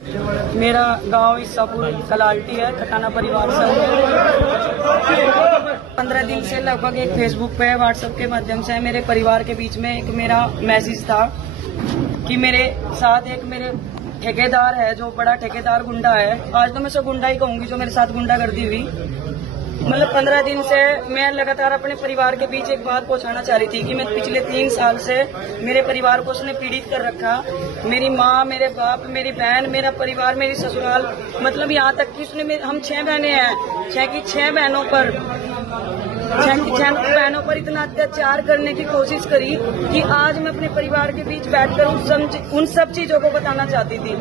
मेरा गांव ईसापुर कलाल्टी है, खटाना परिवार संघ। 15 दिन से लगभग एक फेसबुक पे व्हाट्सएप के माध्यम से मेरे परिवार के बीच में एक मेरा मैसेज था कि मेरे साथ एक मेरे ठेकेदार है, जो बड़ा ठेकेदार गुंडा है। आज तो मैं सब गुंडा ही कहूंगी, जो मेरे साथ गुंडागर्दी हुई। मतलब 15 दिन से मैं लगातार अपने परिवार के बीच एक बात पहुंचाना चाह रही थी कि मैं पिछले 3 साल से मेरे परिवार को उसने पीड़ित कर रखा। मेरी माँ, मेरे बाप, मेरी बहन, मेरा परिवार, मेरी ससुराल, मतलब यहाँ तक कि उसने हम 6 बहनें हैं, 6 की 6 बहनों पर 6 बहनों पर इतना अत्याचार करने की कोशिश करी कि आज मैं अपने परिवार के बीच बैठकर उन सब चीजों को बताना चाहती थी।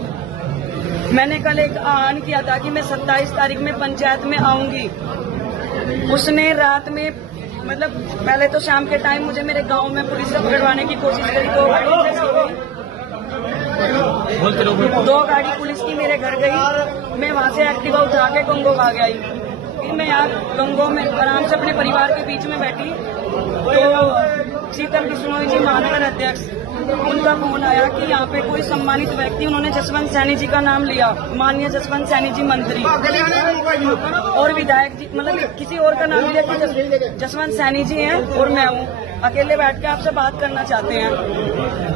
मैंने कल एक आह्वान किया था कि मैं 27 तारीख में पंचायत में आऊंगी। उसने रात में, मतलब पहले तो शाम के टाइम मुझे मेरे गांव में पुलिस से पकड़वाने की कोशिश करी। 2 गाड़ी पुलिस की मेरे घर गई। मैं वहां से एक्टिवा उठा के गंगो भाग आई। फिर मैं यहाँ गंगो में आराम से अपने परिवार के बीच में बैठी तो शीतल बिश्नोई जी, महानगर अध्यक्ष, उनका फोन आया कि यहाँ पे कोई सम्मानित व्यक्ति, उन्होंने जसवंत सैनी जी का नाम लिया, माननीय जसवंत सैनी जी मंत्री और विधायक जी, मतलब किसी और का नाम लिया कि जसवंत सैनी जी हैं और मैं हूँ, अकेले बैठ के आपसे बात करना चाहते हैं।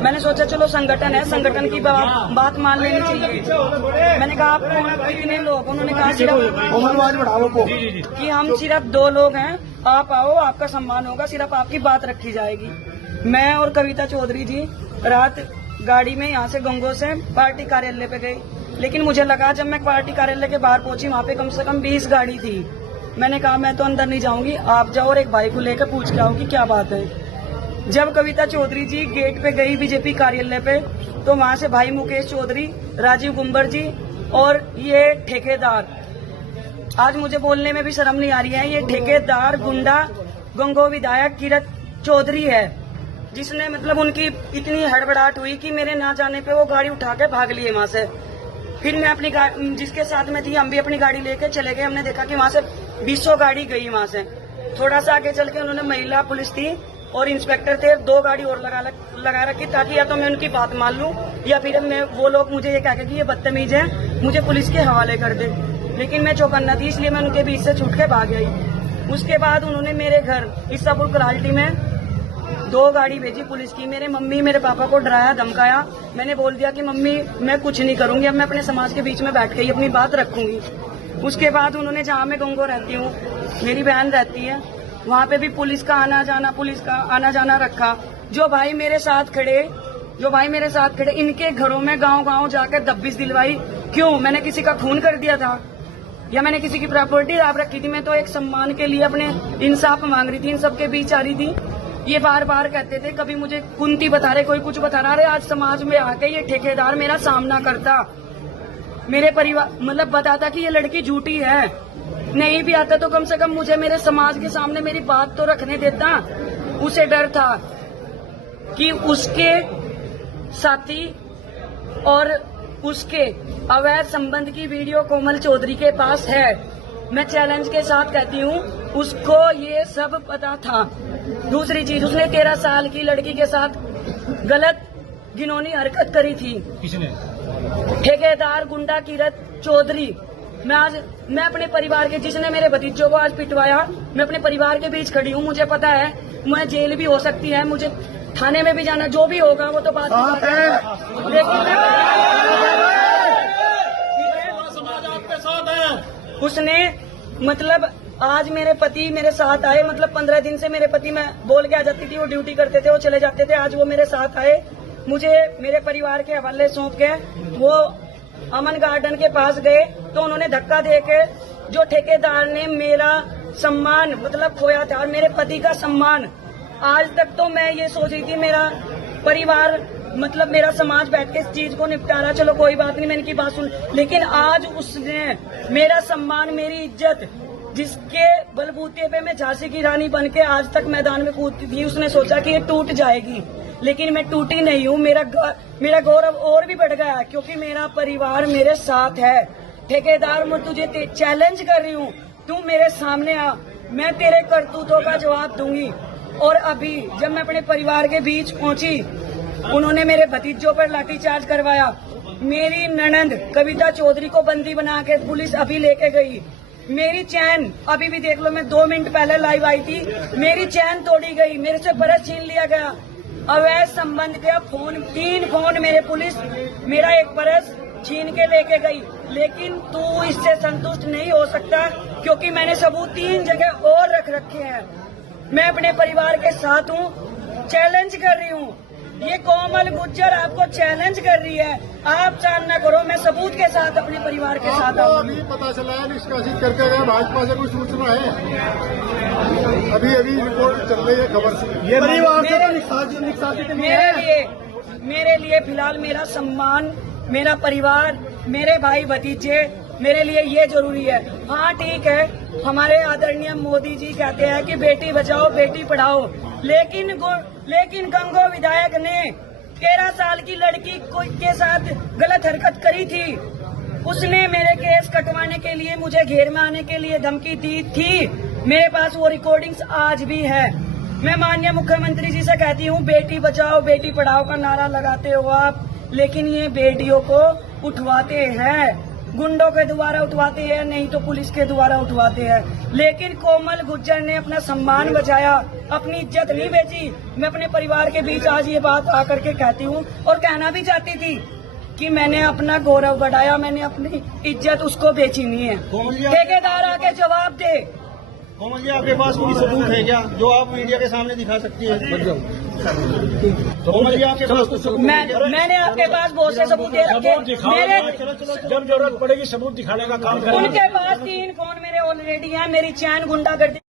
मैंने सोचा चलो संगठन है, संगठन की बात मान लेनी चाहिए। मैंने कहा आप कितने लोग? उन्होंने कहा कि हम सिर्फ 2 लोग हैं, आप आओ, आपका सम्मान होगा, सिर्फ आपकी बात रखी जाएगी। मैं और कविता चौधरी जी रात गाड़ी में यहाँ से गंगो से पार्टी कार्यालय पे गई, लेकिन मुझे लगा जब मैं पार्टी कार्यालय के बाहर पहुंची वहाँ पे कम से कम 20 गाड़ी थी। मैंने कहा मैं तो अंदर नहीं जाऊंगी, आप जाओ और एक भाई को लेकर पूछ के आओ कि क्या बात है। जब कविता चौधरी जी गेट पे गई बीजेपी कार्यालय पे, तो वहाँ से भाई मुकेश चौधरी, राजीव गुंबर जी और ये ठेकेदार, आज मुझे बोलने में भी शर्म नहीं आ रही है, ये ठेकेदार गुंडा गंगो विधायक किरत चौधरी है, जिसने मतलब उनकी इतनी हड़बड़ाहट हुई कि मेरे ना जाने पे वो गाड़ी उठा के भाग लिए वहां से। फिर मैं अपनी जिसके साथ में थी, हम भी अपनी गाड़ी लेके चले गए। हमने देखा कि वहां से 20 गाड़ी गई। वहां से थोड़ा सा आगे चल के उन्होंने महिला पुलिस थी और इंस्पेक्टर थे, 2 गाड़ी और लगा रखी, ताकि या तो मैं उनकी बात मान लूं या फिर मैं वो लोग मुझे ये कह कि ये बदतमीज है, मुझे पुलिस के हवाले कर दे। लेकिन मैं चौकन्ना थी, इसलिए मैं उनके बीच से छूट के भाग आई। उसके बाद उन्होंने मेरे घर ईसापुर कलाल्टी में 2 गाड़ी भेजी पुलिस की। मेरे मम्मी मेरे पापा को डराया, धमकाया। मैंने बोल दिया कि मम्मी मैं कुछ नहीं करूंगी, अब मैं अपने समाज के बीच में बैठ के ही अपनी बात रखूंगी। उसके बाद उन्होंने, जहाँ मैं गंगो रहती हूँ, मेरी बहन रहती है, वहाँ पे भी पुलिस का आना जाना रखा। जो भाई मेरे साथ खड़े इनके घरों में गाँव जाकर दबिश दिलवाई। क्यों? मैंने किसी का खून कर दिया था या मैंने किसी की प्रॉपर्टी राब रखी थी? मैं तो एक सम्मान के लिए अपने इंसाफ मांग रही थी, इन सबके बीच आ रही थी। ये बार बार कहते थे, कभी मुझे कुंती बता रहे, कोई कुछ बता रहा है। आज समाज में आके ये ठेकेदार मेरा सामना करता, मेरे परिवार मतलब बताता कि ये लड़की झूठी है। नहीं भी आता तो कम से कम मुझे मेरे समाज के सामने मेरी बात तो रखने देता। उसे डर था कि उसके साथी और उसके अवैध संबंध की वीडियो कोमल चौधरी के पास है। मैं चैलेंज के साथ कहती हूँ, उसको ये सब पता था। दूसरी चीज, उसने 13 साल की लड़की के साथ गलत घिनौनी हरकत करी थी। किसने? ठेकेदार गुंडा किरत चौधरी। मैं अपने परिवार के, जिसने मेरे भतीजों को आज पिटवाया, मैं अपने परिवार के बीच खड़ी हूँ। मुझे पता है मैं जेल भी हो सकती है, मुझे थाने में भी जाना, जो भी होगा वो तो बात है। उसने मतलब आज मेरे पति मेरे साथ आए, मतलब 15 दिन से मेरे पति, मैं बोल के आ जाती थी, वो ड्यूटी करते थे, वो चले जाते थे। आज वो मेरे साथ आए, मुझे मेरे परिवार के हवाले सौंप के वो अमन गार्डन के पास गए, तो उन्होंने धक्का देके, जो ठेकेदार ने मेरा सम्मान मतलब खोया था और मेरे पति का सम्मान, आज तक तो मैं ये सोच रही थी मेरा परिवार मतलब मेरा समाज बैठ के इस चीज को निपटा रहा, चलो कोई बात नहीं, मैंने की बात सुन। लेकिन आज उसने मेरा सम्मान, मेरी इज्जत, जिसके बलबूते पे मैं झांसी की रानी बन के आज तक मैदान में कूदती थी, उसने सोचा कि ये टूट जाएगी, लेकिन मैं टूटी नहीं हूँ। मेरा गौरव और भी बढ़ गया क्योंकि मेरा परिवार मेरे साथ है। ठेकेदार, मैं तुझे चैलेंज कर रही हूँ, तू मेरे सामने आ, मैं तेरे करतूतों का जवाब दूंगी। और अभी जब मैं अपने परिवार के बीच पहुंची, उन्होंने मेरे भतीजों पर लाठीचार्ज करवाया, मेरी ननंद कविता चौधरी को बंदी बना के पुलिस अभी लेके गई। मेरी चैन अभी भी देख लो, मैं 2 मिनट पहले लाइव आई थी, मेरी चैन तोड़ी गई, मेरे से पर्स छीन लिया गया। अवैध संबंध के फोन, 3 फोन मेरे पुलिस मेरा एक पर्स छीन के लेके गई। लेकिन तू इससे संतुष्ट नहीं हो सकता, क्योंकि मैंने सबूत 3 जगह और रख रखे हैं। मैं अपने परिवार के साथ हूँ, चैलेंज कर रही हूँ। ये कोमल गुज्जर आपको चैलेंज कर रही है, आप सामना करो, मैं सबूत के साथ अपने परिवार के साथ आऊँ। अभी पता चला है निष्कासित करके गए, भाजपा से कोई सूचना है? अभी रिपोर्ट चल रही है खबर से। ये परिवार से निष्कासित मेरे लिए फिलहाल मेरा सम्मान, मेरा परिवार, मेरे भाई भतीजे, मेरे लिए ये जरूरी है। हाँ ठीक है, हमारे आदरणीय मोदी जी कहते हैं कि बेटी बचाओ बेटी पढ़ाओ, लेकिन गंगो विधायक ने 13 साल की लड़की के साथ गलत हरकत करी थी। उसने मेरे केस कटवाने के लिए, मुझे घेर में आने के लिए धमकी दी थी। मेरे पास वो रिकॉर्डिंग्स आज भी है। मैं माननीय मुख्यमंत्री जी से कहती हूँ, बेटी बचाओ बेटी पढ़ाओ का नारा लगाते हो आप, लेकिन ये बेटियों को उठवाते हैं, गुंडों के द्वारा उठवाते हैं, नहीं तो पुलिस के द्वारा उठवाते हैं। लेकिन कोमल गुज्जर ने अपना सम्मान बचाया, अपनी इज्जत नहीं बेची। मैं अपने परिवार के बीच आज ये बात आकर के कहती हूँ, और कहना भी चाहती थी कि मैंने अपना गौरव बढ़ाया, मैंने अपनी इज्जत उसको बेची नहीं है। ठेकेदार आके जवाब दे। कोमल जी, आपके पास कोई सबूत है क्या जो आप मीडिया के सामने दिखा सकती है? कोमल जी, आपके पास कुछ सबूत? मैंने आपके पास बहुत से सबूत दे रखे। मेरे जब जरूरत पड़ेगी सबूत दिखाने का काम करेंगे। उनके पास 3 फोन मेरे ऑलरेडी हैं, मेरी चैन गुंडागर्दी